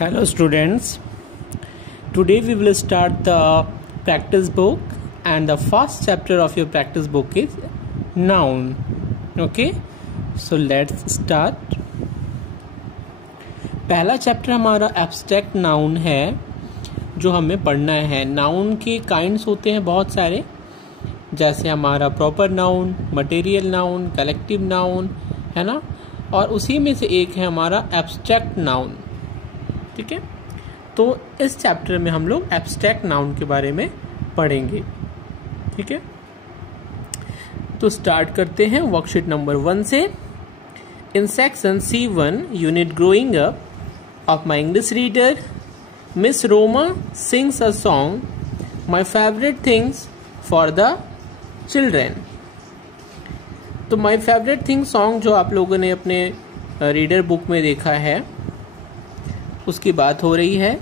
Hello students, today we will start the practice book and the first chapter of your practice book is noun. Okay, so let's start. पहला chapter हमारा abstract noun है जो हमें पढ़ना है। Noun के kinds होते हैं बहुत सारे, जैसे हमारा proper noun, material noun, collective noun, है ना, और उसी में से एक है हमारा एब्स्ट्रैक्ट नाउन। ठीक है, तो इस चैप्टर में हम लोग एब्स्ट्रैक्ट नाउन के बारे में पढ़ेंगे। ठीक है, तो स्टार्ट करते हैं वर्कशीट नंबर 1 से। In section C1 unit growing up of my English reader miss Roma sings a song my favourite things for the children. तो माई फेवरेट थिंग सॉन्ग जो आप लोगों ने अपने रीडर बुक में देखा है उसकी बात हो रही है।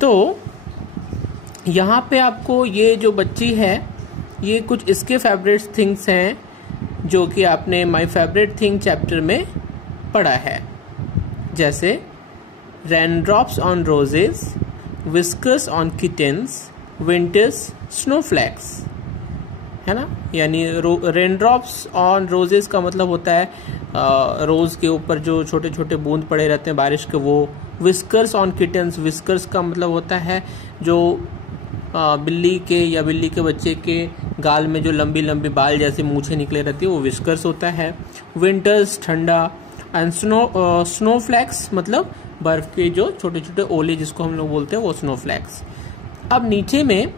तो यहाँ पे आपको ये जो बच्ची है ये कुछ इसके फेवरेट थिंग्स हैं जो कि आपने माय फेवरेट थिंग चैप्टर में पढ़ा है, जैसे raindrops on roses, whiskers on kittens, winters snowflakes, है ना। यानी रेनड्रॉप्स ऑन रोजेस का मतलब होता है रोज के ऊपर जो छोटे छोटे बूंद पड़े रहते हैं बारिश के, वो। विस्कर्स ऑन किटेन्स, विस्कर्स का मतलब होता है जो बिल्ली के या बिल्ली के बच्चे के गाल में जो लंबी लंबी बाल जैसे मूछें निकले रहती है वो विस्कर्स होता है। विंटर्स ठंडा, एंड स्नोफ्लैक्स मतलब बर्फ के जो छोटे छोटे ओले जिसको हम लोग बोलते हैं वो स्नोफ्लैक्स। अब नीचे में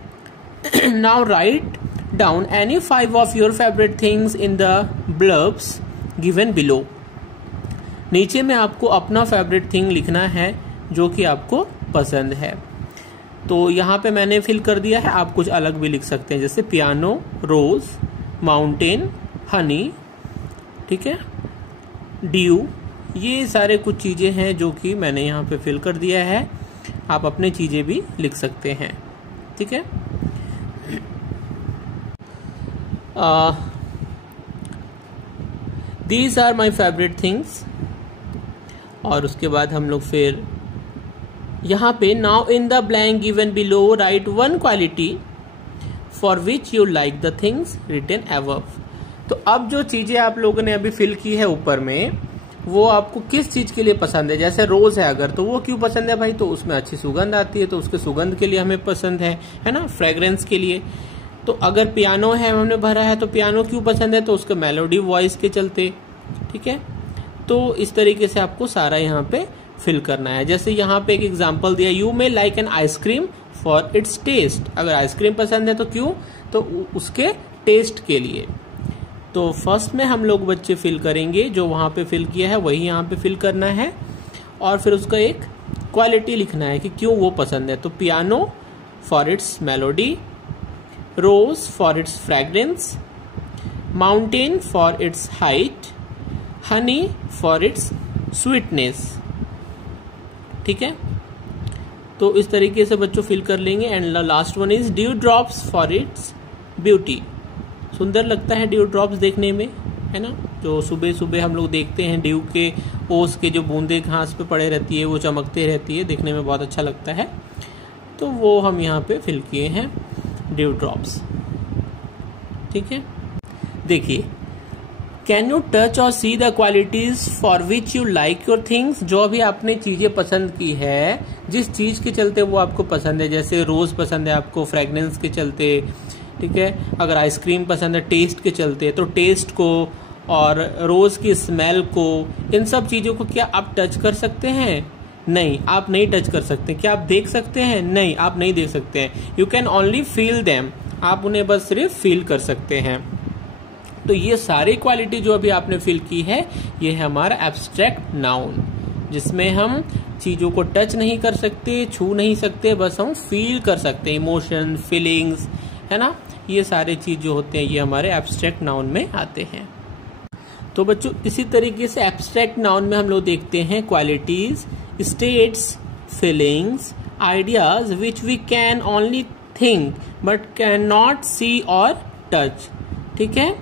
now write down any 5 of your favorite things in the blurbs given below। नीचे में आपको अपना फेवरेट थिंग लिखना है जो कि आपको पसंद है। तो यहाँ पे मैंने फिल कर दिया है, आप कुछ अलग भी लिख सकते हैं, जैसे पियानो, रोज, माउंटेन, हनी, ठीक है, ड्यू, ये सारे कुछ चीजें हैं जो कि मैंने यहाँ पे फिल कर दिया है। आप अपने चीजें भी लिख सकते हैं। ठीक है, these are my favorite things। और उसके बाद हम लोग फिर यहाँ पे now in the blank given below write one quality for which you like the things written above। तो अब जो चीजें आप लोगों ने अभी फिल की है ऊपर में वो आपको किस चीज के लिए पसंद है। जैसे रोज है अगर, तो वो क्यों पसंद है भाई, तो उसमें अच्छी सुगंध आती है, तो उसके सुगंध के लिए हमें पसंद है ना, फ्रेग्रेंस के लिए। तो अगर पियानो है हमने भरा है तो पियानो क्यों पसंद है, तो उसके मेलोडी वॉइस के चलते। ठीक है, तो इस तरीके से आपको सारा यहाँ पे फिल करना है। जैसे यहाँ पे एक एग्जांपल दिया, you may like an ice cream for its taste. अगर आइसक्रीम पसंद है तो क्यों, तो उसके टेस्ट के लिए। तो फर्स्ट में हम लोग बच्चे फिल करेंगे, जो वहां पे फिल किया है वही यहाँ पे फिल करना है, और फिर उसका एक क्वालिटी लिखना है कि क्यों वो पसंद है। तो piano for its melody, rose for its fragrance, mountain for its height, honey for its sweetness. ठीक है, तो इस तरीके से बच्चों फिल कर लेंगे। And last one is due drops for its beauty. सुंदर लगता है ड्यू ड्रॉप्स देखने में, है ना, जो सुबह सुबह हम लोग देखते हैं ड्यू के ओस के जो बूंदे घास पे पड़े रहती है वो चमकते रहती है, देखने में बहुत अच्छा लगता है। तो वो हम यहाँ पे फिल किए हैं ड्यू ड्रॉप्स। ठीक है, देखिए, कैन यू टच और see the qualities for which you like your things. जो अभी आपने चीजें पसंद की है, जिस चीज के चलते वो आपको पसंद है, जैसे रोज पसंद है आपको फ्रेग्रेंस के चलते, ठीक है, अगर आइसक्रीम पसंद है टेस्ट के चलते, तो टेस्ट को और रोज की स्मेल को, इन सब चीजों को क्या आप टच कर सकते हैं? नहीं, आप नहीं टच कर सकते। क्या आप देख सकते हैं? नहीं, आप नहीं देख सकते हैं। You can only feel them, आप उन्हें बस सिर्फ फील कर सकते हैं। तो ये सारी क्वालिटी जो अभी आपने फील की है ये है हमारा एब्स्ट्रैक्ट नाउन, जिसमें हम चीजों को टच नहीं कर सकते, छू नहीं सकते, बस हम फील कर सकते हैं। इमोशन, फीलिंग्स, है ना, ये सारे चीज जो होते हैं ये हमारे एब्स्ट्रैक्ट नाउन में आते हैं। तो बच्चों इसी तरीके से एब्स्ट्रैक्ट नाउन में हम लोग देखते हैं qualities, states, feelings, ideas which we can only think but can not see और टच। ठीक है,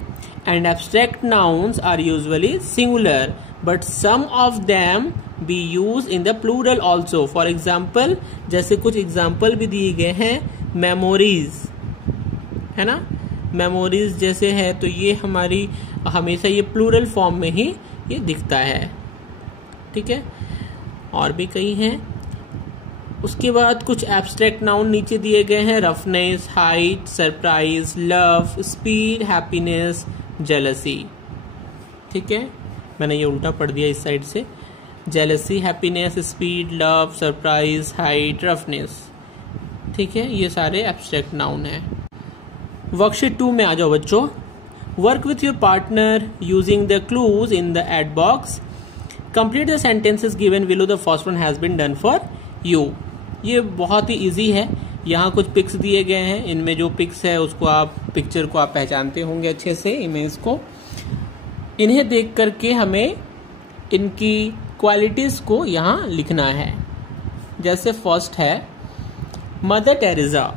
and abstract nouns are usually singular but some of them be use in the plural also. For example, जैसे कुछ example भी दिए गए हैं, memories, है ना, मेमोरीज जैसे है, तो ये हमारी हमेशा ये प्लूरल फॉर्म में ही ये दिखता है। ठीक है, और भी कई हैं। उसके बाद कुछ एब्स्ट्रैक्ट नाउन नीचे दिए गए हैं, roughness, height, surprise, love, speed, happiness, jealousy. ठीक है, मैंने ये उल्टा पढ़ दिया इस साइड से। Jealousy, happiness, speed, love, surprise, height, roughness. ठीक है, ये सारे एब्स्ट्रैक्ट नाउन है। वर्कशीट 2 में आ जाओ बच्चों। Work with your partner using the clues in the aid box. Complete the sentences given below, the first one has been done for you. ये बहुत ही इजी है। यहाँ कुछ पिक्स दिए गए हैं, इनमें जो पिक्स है उसको आप, पिक्चर को आप पहचानते होंगे अच्छे से, इमेज को। इन्हें देख करके हमें इनकी क्वालिटीज को यहाँ लिखना है। जैसे फर्स्ट है मदर टेरेसा।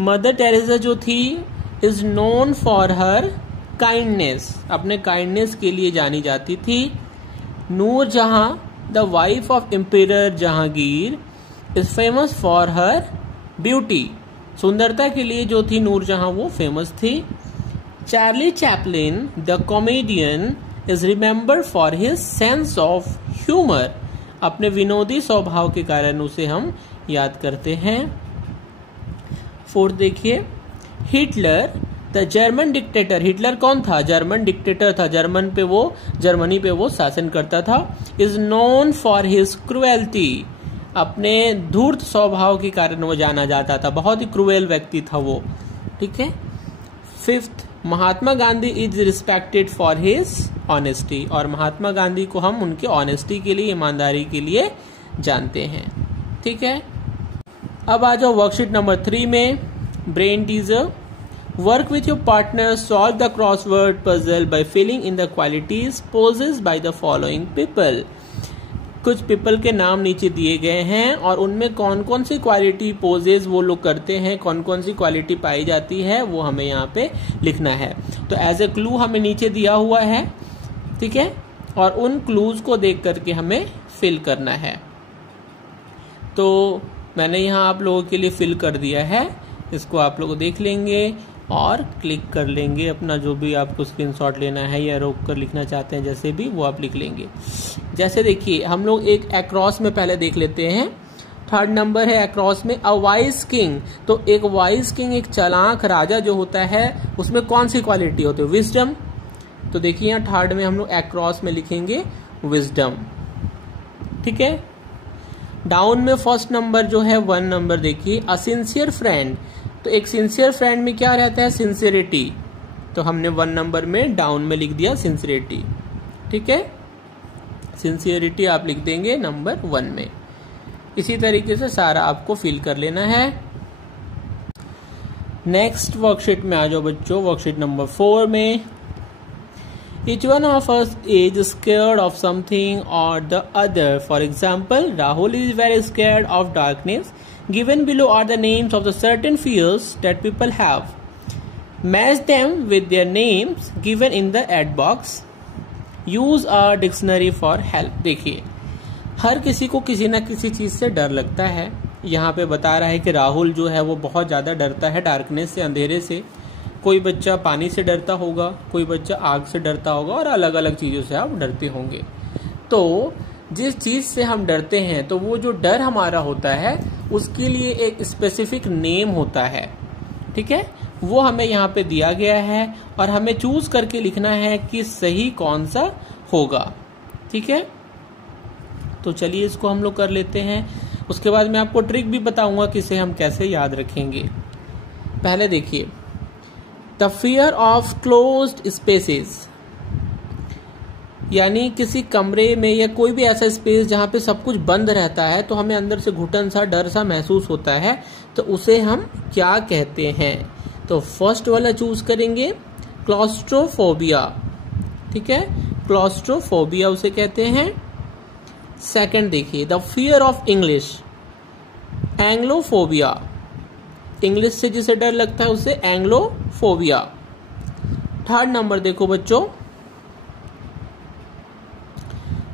मदर टेरेसा जो थी is known for her kindness, अपने काइंडनेस के लिए जानी जाती थी। नूर जहां, the wife of emperor Jahangir, is famous for her beauty. सुंदरता के लिए जो थी नूर जहां, वो फेमस थी। Charlie Chaplin the comedian is remembered for his sense of humour. अपने विनोदी स्वभाव के कारण उसे हम याद करते हैं। फोर्थ देखिए, Hitler the German dictator. Hitler कौन था? जर्मन डिक्टेटर था, जर्मनी पे वो शासन करता था। Is known for his cruelty. अपने धूर्त स्वभाव के कारण वो जाना जाता था, बहुत ही क्रूएल व्यक्ति था वो। ठीक है। Fifth, Mahatma Gandhi is respected for his honesty. और महात्मा गांधी को हम उनके ऑनेस्टी के लिए, ईमानदारी के लिए जानते हैं। ठीक है। अब आ जाओ वर्कशीट नंबर 3 में, brain teaser. Work with your partner, solve the crossword puzzle by filling in the qualities possessed by the following people. कुछ पीपल के नाम नीचे दिए गए हैं और उनमें कौन कौन सी क्वालिटी पोजेज वो लोग करते हैं, कौन कौन सी क्वालिटी पाई जाती है, वो हमें यहाँ पे लिखना है। तो एज ए क्लू हमें नीचे दिया हुआ है। ठीक है, और उन क्लूज को देख करके हमें फिल करना है। तो मैंने यहाँ आप लोगों के लिए फिल कर दिया है, इसको आप लोग देख लेंगे और क्लिक कर लेंगे। अपना जो भी आपको स्क्रीनशॉट लेना है या रोक कर लिखना चाहते हैं, जैसे भी, वो आप लिख लेंगे। जैसे देखिए, हम लोग एक अक्रॉस में पहले देख लेते हैं। थर्ड नंबर है अक्रॉस में, अ वाइज किंग। तो एक वाइज किंग, एक चालाक राजा जो होता है, उसमें कौन सी क्वालिटी होती है? विजडम। तो देखिए यहाँ थर्ड में हम लोग अक्रॉस में लिखेंगे विजडम। ठीक है। डाउन में फर्स्ट नंबर जो है 1 नंबर देखिए, अ सिंसियर फ्रेंड। तो एक सिंसियर फ्रेंड में क्या रहता है? सिंसियरिटी। तो हमने 1 नंबर में डाउन में लिख दिया सिंसियरिटी। ठीक है, सिंसियरिटी आप लिख देंगे नंबर 1 में। इसी तरीके से सारा आपको फिल कर लेना है। नेक्स्ट वर्कशीट में आ जाओ बच्चों, वर्कशीट नंबर 4 में। Each one of us is scared of something or the other. For example, Rahul is very scared of darkness. Given below are the names of the certain fears that people have. Match them with their names given in the add box. Use a dictionary for help. देखिए, हर किसी को किसी न किसी चीज से डर लगता है। यहाँ पे बता रहा है कि राहुल जो है वो बहुत ज्यादा डरता है डार्कनेस से, अंधेरे से। कोई बच्चा पानी से डरता होगा, कोई बच्चा आग से डरता होगा, और अलग अलग चीजों से आप डरते होंगे। तो जिस चीज से हम डरते हैं, तो वो जो डर हमारा होता है, उसके लिए एक स्पेसिफिक नेम होता है। ठीक है, वो हमें यहाँ पे दिया गया है और हमें चूज करके लिखना है कि सही कौन सा होगा। ठीक है, तो चलिए इसको हम लोग कर लेते हैं। उसके बाद मैं आपको ट्रिक भी बताऊंगा कि इसे हम कैसे याद रखेंगे। पहले देखिए, the fear of closed spaces, यानी किसी कमरे में या कोई भी ऐसा स्पेस जहां पे सब कुछ बंद रहता है, तो हमें अंदर से घुटन सा, डर सा महसूस होता है, तो उसे हम क्या कहते हैं? तो फर्स्ट वाला चूज करेंगे, क्लॉस्ट्रोफोबिया। ठीक है, क्लॉस्ट्रोफोबिया उसे कहते हैं। सेकंड देखिए, the fear of English, Anglophobia. English से जिसे डर लगता है उसे एंग्लोफोबिया। थर्ड नंबर देखो बच्चों,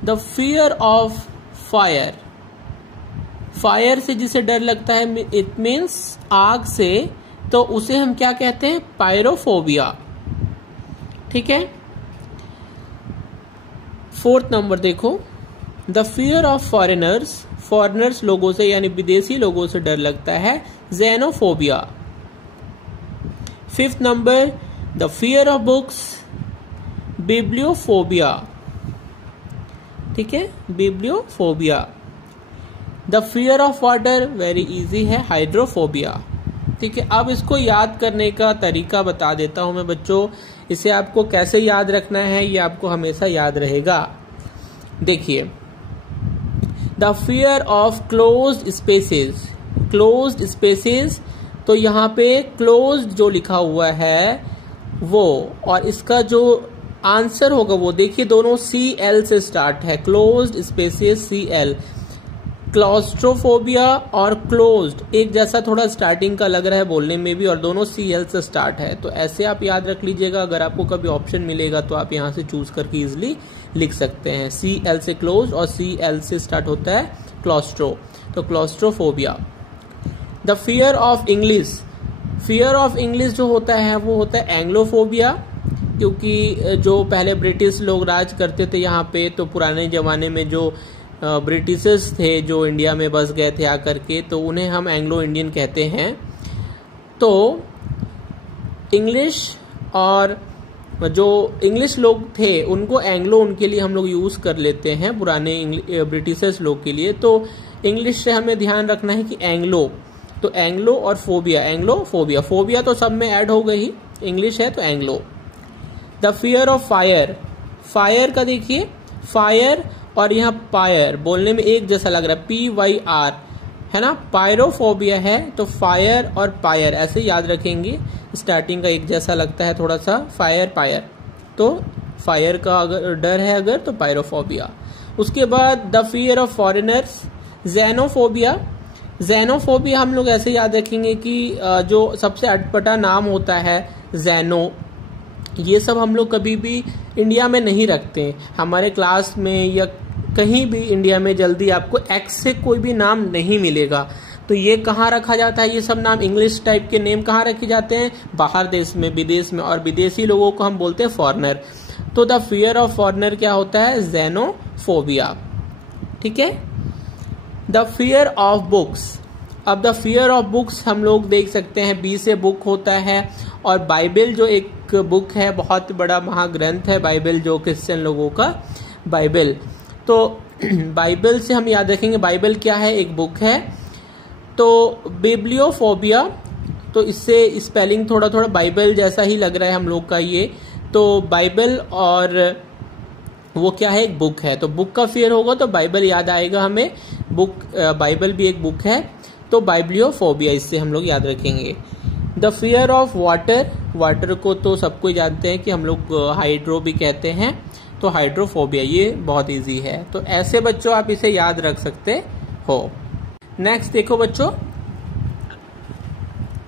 the fear of fire, fire से जिसे डर लगता है, इट मीन्स आग से, तो उसे हम क्या कहते हैं? पायरोफोबिया। ठीक है। 4th नंबर देखो, the fear of foreigners, foreigners लोगों से यानी विदेशी लोगों से डर लगता है, xenophobia. 5th number, the fear of books, bibliophobia. ठीक है, bibliophobia. The fear of water, very easy है, हाइड्रोफोबिया। ठीक है। अब इसको याद करने का तरीका बता देता हूं मैं बच्चों, इसे आपको कैसे याद रखना है, ये आपको हमेशा याद रहेगा। देखिए, the fear of closed spaces, closed spaces, तो यहाँ पे क्लोज्ड जो लिखा हुआ है वो, और इसका जो आंसर होगा वो देखिए, दोनों CL से स्टार्ट है, क्लोज्ड स्पेसेस CL। क्लॉस्ट्रोफोबिया और क्लोज्ड एक जैसा थोड़ा स्टार्टिंग का लग रहा है बोलने में भी, और दोनों CL से स्टार्ट है, तो ऐसे आप याद रख लीजिएगा। अगर आपको कभी ऑप्शन मिलेगा तो आप यहाँ से चूज करके इजिली लिख सकते हैं। CL से क्लोज्ड और CL से स्टार्ट होता है क्लॉस्ट्रो, तो claustrophobia. The fear of English, fear of English जो होता है वो होता है एंग्लोफोबिया, क्योंकि जो पहले ब्रिटिश लोग राज करते थे यहाँ पे, तो पुराने जमाने में जो ब्रिटिशर्स थे जो इंडिया में बस गए थे आकर के, तो उन्हें हम एंग्लो इंडियन कहते हैं। तो इंग्लिश, और जो इंग्लिश लोग थे उनको एंग्लो उनके लिए हम लोग यूज कर लेते हैं, पुराने ब्रिटिशर्स लोग के लिए। तो इंग्लिश से हमें ध्यान रखना है कि एंग्लो, तो एंग्लो और फोबिया, एंग्लोफोबिया, फोबिया तो सब में ऐड हो गई, इंग्लिश है तो Anglo. The fear of fire, fire का देखिए, फायर और यहाँ पायर बोलने में एक जैसा लग रहा है, PYR है ना, पायरोफोबिया है, तो फायर और पायर ऐसे याद रखेंगे, स्टार्टिंग का एक जैसा लगता है थोड़ा सा, फायर पायर, तो फायर का अगर डर है अगर तो पायरोफोबिया। उसके बाद the fear of foreigners, xenophobia. Xenophobia हम लोग ऐसे याद रखेंगे कि जो सबसे अटपटा नाम होता है जेनो, ये सब हम लोग कभी भी इंडिया में नहीं रखते। हमारे क्लास में या कहीं भी इंडिया में जल्दी आपको एक्स से कोई भी नाम नहीं मिलेगा। तो ये कहाँ रखा जाता है, ये सब नाम इंग्लिश टाइप के नेम कहाँ रखे जाते हैं? बाहर देश में, विदेश में, और विदेशी लोगों को हम बोलते हैं फॉरेनर। तो द फियर ऑफ फॉरेनर क्या होता है? जेनोफोबिया। ठीक है। द फियर ऑफ बुक्स, अब द फियर ऑफ बुक्स हम लोग देख सकते हैं, बी से बुक होता है, और बाइबल जो एक बुक है, बहुत बड़ा महाग्रंथ है बाइबल, जो क्रिश्चियन लोगों का बाइबल। तो बाइबल से हम याद रखेंगे, बाइबल क्या है? एक बुक है। तो बिब्लियोफोबिया, तो इससे स्पेलिंग थोड़ा थोड़ा बाइबल जैसा ही लग रहा है हम लोग का ये। तो बाइबल और वो क्या है? एक बुक है, तो बुक का फियर होगा तो बाइबल याद आएगा हमें, बुक, बाइबल भी एक बुक है, तो बाइब्लियोफोबिया इससे हम लोग याद रखेंगे। The fear of water, water को तो सबको जानते हैं कि हम लोग हाइड्रो भी कहते हैं, तो हाइड्रोफोबिया, ये बहुत इजी है। तो ऐसे बच्चों आप इसे याद रख सकते हो। नेक्स्ट देखो बच्चों,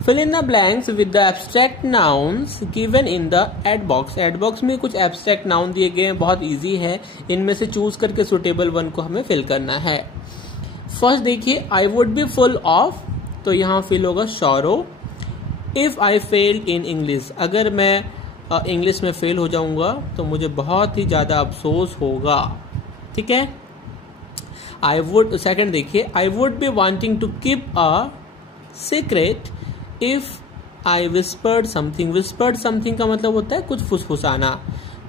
fill in the blanks with the abstract nouns given in the aid box. Aid box में कुछ एब्स्ट्रैक्ट नाउन दिए गए हैं, बहुत इजी है, इनमें से चूज करके सुटेबल वन को हमें फिल करना है। फर्स्ट देखिए, I would be full of, तो यहाँ फिल होगा sorrow. If I fail in English, अगर मैं इंग्लिश में फेल हो जाऊंगा तो मुझे बहुत ही ज्यादा अफसोस होगा। ठीक है। आई वुड, सेकंड देखिए, I would be wanting to keep a secret if I whispered something. Whispered something का मतलब होता है कुछ फुसफुसाना,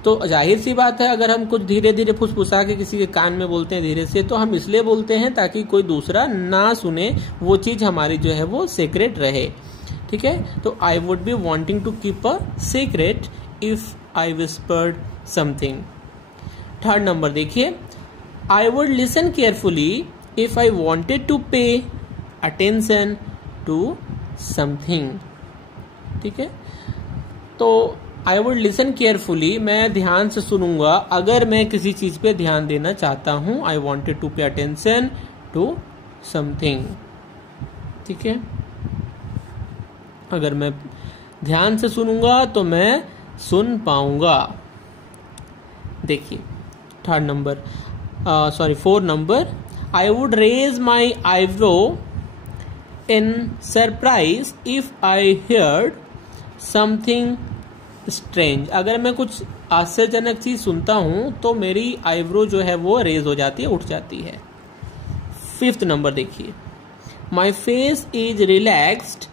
तो जाहिर सी बात है अगर हम कुछ धीरे धीरे फुसफुसा के किसी के कान में बोलते हैं धीरे से, तो हम इसलिए बोलते हैं ताकि कोई दूसरा ना सुने, वो चीज हमारी जो है वो सीक्रेट रहे। ठीक है। तो I would be wanting to keep a secret if I whispered something. Third number देखिए, I would listen carefully if I wanted to pay attention to something. ठीक है। तो आई वुड लिसन केयरफुली, मैं ध्यान से सुनूंगा अगर मैं किसी चीज पे ध्यान देना चाहता हूं। I wanted to pay attention to something. ठीक है। अगर मैं ध्यान से सुनूंगा तो मैं सुन पाऊंगा। देखिए third number, sorry 4 number, I would raise my eyebrow in surprise if I heard something strange. अगर मैं कुछ आश्चर्यजनक चीज सुनता हूं तो मेरी आईब्रो जो है वो रेज हो जाती है, उठ जाती है। 5th नंबर देखिए, my face is relaxed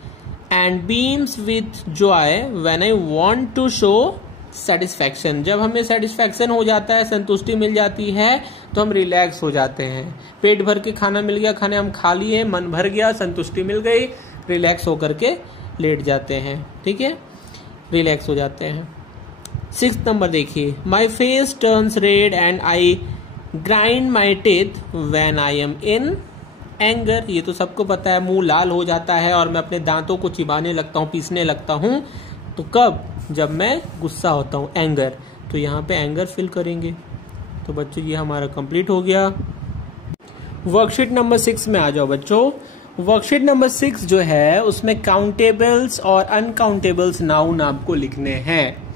and beams with joy when I want to show satisfaction. जब हमें सेटिस्फैक्शन हो जाता है, संतुष्टि मिल जाती है, तो हम रिलैक्स हो जाते हैं। पेट भर के खाना मिल गया, खाने हम खा लिए, मन भर गया, संतुष्टि मिल गई, रिलैक्स होकर के लेट जाते हैं। ठीक है, रिलैक्स हो जाते हैं। 6th नंबर देखिए, my face turns red and I grind my teeth when I am in anger. ये तो सबको पता है, मुंह लाल हो जाता है और मैं अपने दांतों को चिबाने लगता हूँ, पीसने लगता हूँ। तो कब? जब मैं गुस्सा होता हूँ, एंगर। तो यहाँ पे एंगर फिल करेंगे। तो बच्चों ये हमारा कंप्लीट हो गया। वर्कशीट नंबर 6 में आ जाओ बच्चों। वर्कशीट नंबर 6 जो है उसमें काउंटेबल्स और अनकाउंटेबल्स नाउन आपको लिखने हैं।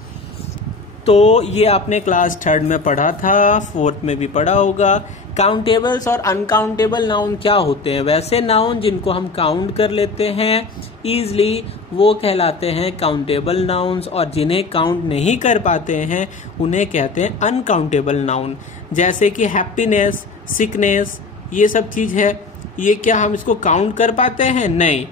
तो ये आपने क्लास 3rd में पढ़ा था, 4th में भी पढ़ा होगा। काउंटेबल्स और अनकाउंटेबल नाउन क्या होते हैं? वैसे नाउन जिनको हम काउंट कर लेते हैं इजली, वो कहलाते हैं काउंटेबल नाउन्स, और जिन्हें काउंट नहीं कर पाते हैं उन्हें कहते हैं अनकाउंटेबल नाउन। जैसे कि हैप्पीनेस, सिकनेस, ये सब चीज है, ये क्या हम इसको काउंट कर पाते हैं? नहीं,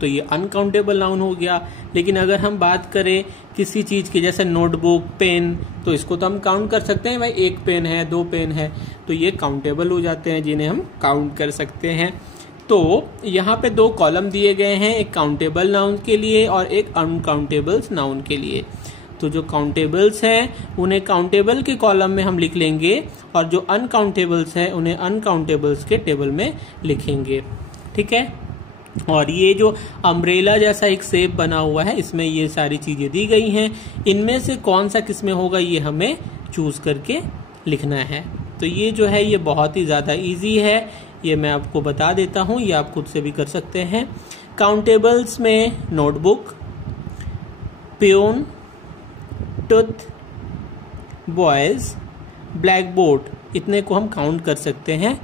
तो ये अनकाउंटेबल नाउन हो गया। लेकिन अगर हम बात करें किसी चीज की, जैसे नोटबुक, पेन, तो इसको तो हम काउंट कर सकते हैं, भाई 1 पेन है, 2 पेन है, तो ये काउंटेबल हो जाते हैं, जिन्हें हम काउंट कर सकते हैं। तो यहाँ पे 2 कॉलम दिए गए हैं, एक काउंटेबल नाउन के लिए और एक अनकाउंटेबल्स नाउन के लिए। तो जो काउंटेबल्स हैं उन्हें काउंटेबल के कॉलम में हम लिख लेंगे, और जो अनकाउंटेबल्स हैं उन्हें अनकाउंटेबल्स के टेबल में लिखेंगे। ठीक है, और ये जो अम्ब्रेला जैसा एक शेप बना हुआ है, इसमें ये सारी चीजें दी गई हैं। इनमें से कौन सा किसमें होगा ये हमें चूज करके लिखना है। तो ये जो है ये बहुत ही ज्यादा इजी है, ये मैं आपको बता देता हूं, ये आप खुद से भी कर सकते हैं। काउंटेबल्स में notebook, peon, tooth, boys, black board, इतने को हम काउंट कर सकते हैं।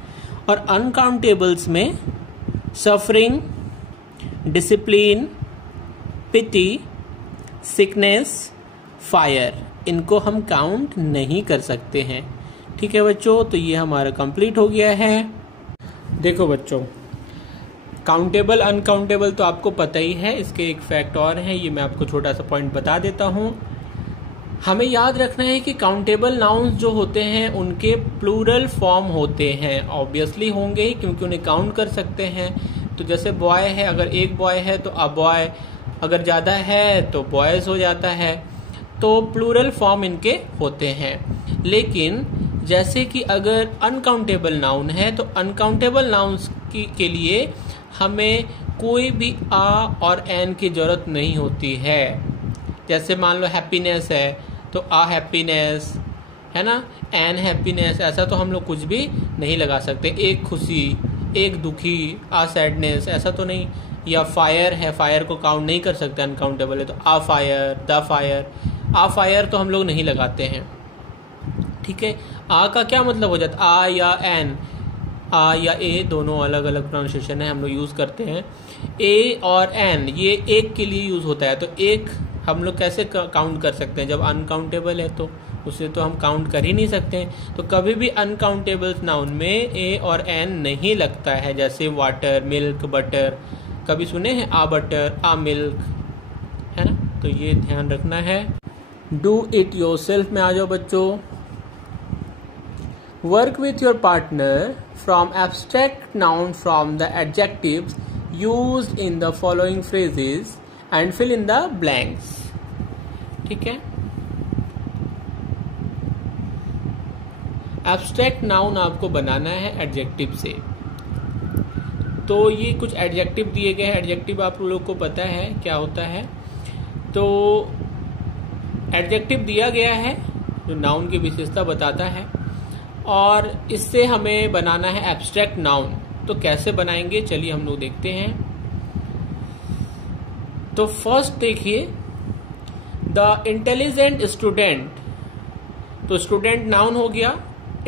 और अनकाउंटेबल्स में सफरिंग, डिसिप्लिन, पिटी, सिकनेस, फायर, इनको हम काउंट नहीं कर सकते हैं। ठीक है बच्चों, तो ये हमारा कंप्लीट हो गया है। देखो बच्चों, काउंटेबल अनकाउंटेबल तो आपको पता ही है, इसके एक फैक्ट और है, ये मैं आपको छोटा सा पॉइंट बता देता हूं। हमें याद रखना है कि काउंटेबल नाउन्स जो होते हैं उनके प्लूरल फॉर्म होते हैं, ऑब्वियसली होंगे ही, क्योंकि उन्हें काउंट कर सकते हैं। तो जैसे बॉय है, अगर एक बॉय है तो अ बॉय, अगर ज्यादा है तो बॉयज हो जाता है। तो प्लूरल फॉर्म इनके होते हैं। लेकिन जैसे कि अगर अनकाउंटेबल नाउन है तो अनकाउंटेबल नाउन्स के लिए हमें कोई भी आ और एन की जरूरत नहीं होती है। जैसे मान लो हैप्पीनेस है तो आ हैप्पीनेस, है ना, एन हैप्पीनेस, ऐसा तो हम लोग कुछ भी नहीं लगा सकते। एक खुशी, एक दुखी, आ सैडनेस, ऐसा तो नहीं। या फायर है, फायर को काउंट नहीं कर सकते, अनकाउंटेबल है, तो a fire, the fire, a fire तो हम लोग नहीं लगाते हैं। ठीक है, आ का क्या मतलब हो जाता है? आ या एन, आ या ए दोनों अलग अलग प्रोनाउंसिएशन है, हम लोग यूज करते हैं। ए और एन ये एक के लिए यूज होता है, तो एक हम लोग कैसे काउंट कर सकते हैं? जब अनकाउंटेबल है तो उसे तो हम काउंट कर ही नहीं सकते। तो कभी भी अनकाउंटेबल नाउन में ए और एन नहीं लगता है। जैसे वाटर, मिल्क, बटर, कभी सुने हैं आ बटर, आ मिल्क, है ना, तो ये ध्यान रखना है। डू इट योरसेल्फ में आ जाओ बच्चों। Work with your partner from abstract noun from the adjectives used in the following phrases and fill in the blanks. ठीक है, एब्स्ट्रैक्ट नाउन आपको बनाना है एडजेक्टिव से। तो ये कुछ एडजेक्टिव दिए गए हैं। एडजेक्टिव आप लोग को पता है क्या होता है। तो एडजेक्टिव दिया गया है जो नाउन की विशेषता बताता है, और इससे हमें बनाना है एब्स्ट्रैक्ट नाउन। तो कैसे बनाएंगे चलिए हम लोग देखते हैं। तो फर्स्ट देखिए, द इंटेलिजेंट स्टूडेंट, तो स्टूडेंट नाउन हो गया,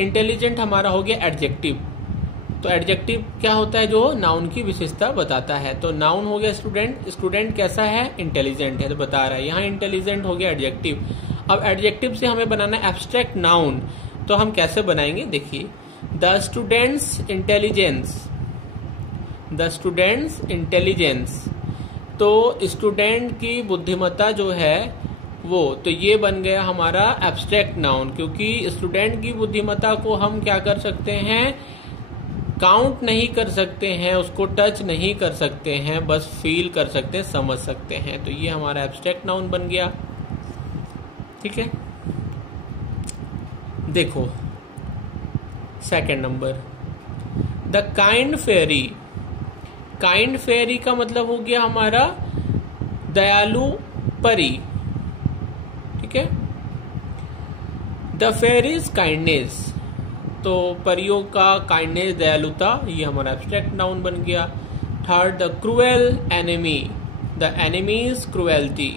इंटेलिजेंट हमारा हो गया एडजेक्टिव। तो एडजेक्टिव क्या होता है? जो नाउन की विशेषता बताता है। तो नाउन हो गया स्टूडेंट, स्टूडेंट कैसा है? इंटेलिजेंट है, तो बता रहा है यहाँ इंटेलिजेंट हो गया एडजेक्टिव। अब एडजेक्टिव से हमें बनाना है एब्स्ट्रैक्ट नाउन, तो हम कैसे बनाएंगे? देखिए, the students intelligence, the students intelligence, तो स्टूडेंट की बुद्धिमत्ता जो है वो, तो ये बन गया हमारा एब्स्ट्रैक्ट नाउन, क्योंकि स्टूडेंट की बुद्धिमत्ता को हम क्या कर सकते हैं? काउंट नहीं कर सकते हैं, उसको टच नहीं कर सकते हैं, बस फील कर सकते हैं, समझ सकते हैं। तो ये हमारा एब्स्ट्रैक्ट नाउन बन गया। ठीक है, देखो second number, the kind fairy. Kind fairy का मतलब हो गया हमारा दयालु परी। ठीक है, द फेरीज काइंडनेस, तो परियों का काइंडनेस दयालुता, ये हमारा एब्स्ट्रैक्ट नाउन बन गया। Third, the cruel enemy, the enemies cruelty.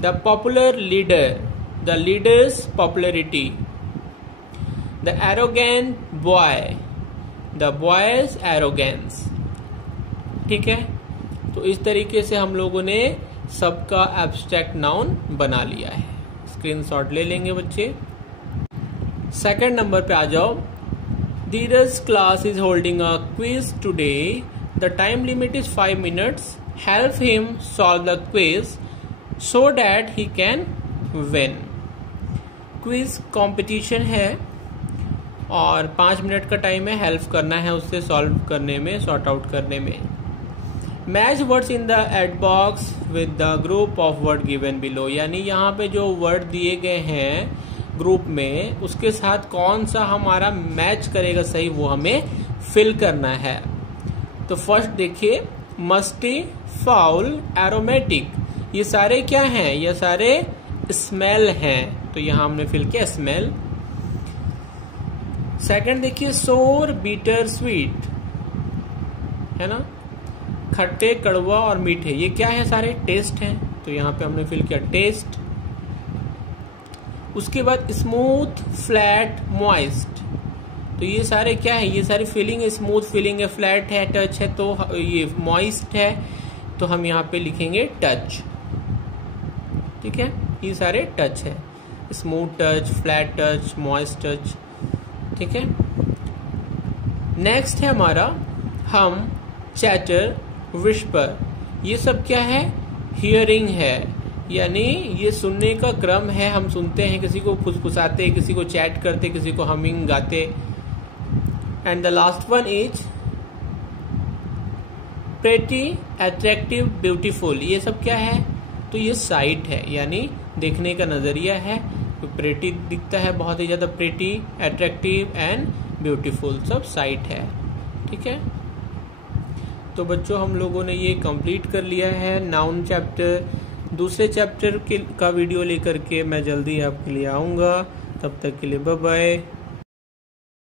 The popular leader, the leaders popularity. The arrogant boy, the boys arrogance. ठीक है, तो इस तरीके से हम लोगों ने सबका एब्स्ट्रैक्ट नाउन बना लिया है। स्क्रीनशॉट ले लेंगे बच्चे। सेकंड नंबर पे आ जाओ। Dheeraj class is holding a quiz today, the time limit is 5 minutes, help him solve the quiz so that he can win. Quiz competition है और 5 मिनट का टाइम है, हेल्प करना है उससे सॉल्व करने में, सॉर्ट आउट करने में। Match words in the aid box with the group of word given below, यानी यहाँ पे जो वर्ड दिए गए हैं ग्रुप में, उसके साथ कौन सा हमारा मैच करेगा सही, वो हमें फिल करना है। तो फर्स्ट देखिए, मस्टी, फाउल, एरोमेटिक, ये सारे क्या हैं? ये सारे स्मेल हैं, तो यहाँ हमने फिल किया स्मेल। सेकंड देखिए, सोर, बीटर, स्वीट, है ना, खट्टे, कड़वा और मीठे, ये क्या है? सारे टेस्ट हैं, तो यहाँ पे हमने फिल किया टेस्ट। उसके बाद स्मूथ, फ्लैट, मॉइस्ट, तो ये सारे क्या है? ये सारी फीलिंग है, स्मूथ फीलिंग है, फ्लैट है, टच है, तो ये मॉइस्ट है, तो हम यहाँ पे लिखेंगे टच। ठीक है, ये सारे टच है, smooth touch, flat touch, moist touch. ठीक है, नेक्स्ट है हमारा हम, चैटर, विस्पर, ये सब क्या है? हियरिंग है, यानी ये सुनने का क्रम है, हम सुनते हैं, किसी को फुसफुसाते, किसी को चैट करते, किसी को हमिंग गाते। And the last one is pretty, attractive, beautiful, ये सब क्या है? तो ये साइट है, यानी देखने का नजरिया है। तो प्रेटी दिखता है, बहुत ही ज्यादा प्रेटी, अट्रैक्टिव एंड ब्यूटीफुल, सब साइट है। ठीक है, तो बच्चों हम लोगों ने ये कंप्लीट कर लिया है नाउन चैप्टर। दूसरे चैप्टर का वीडियो लेकर के मैं जल्दी आपके लिए आऊँगा, तब तक के लिए बाय बाय।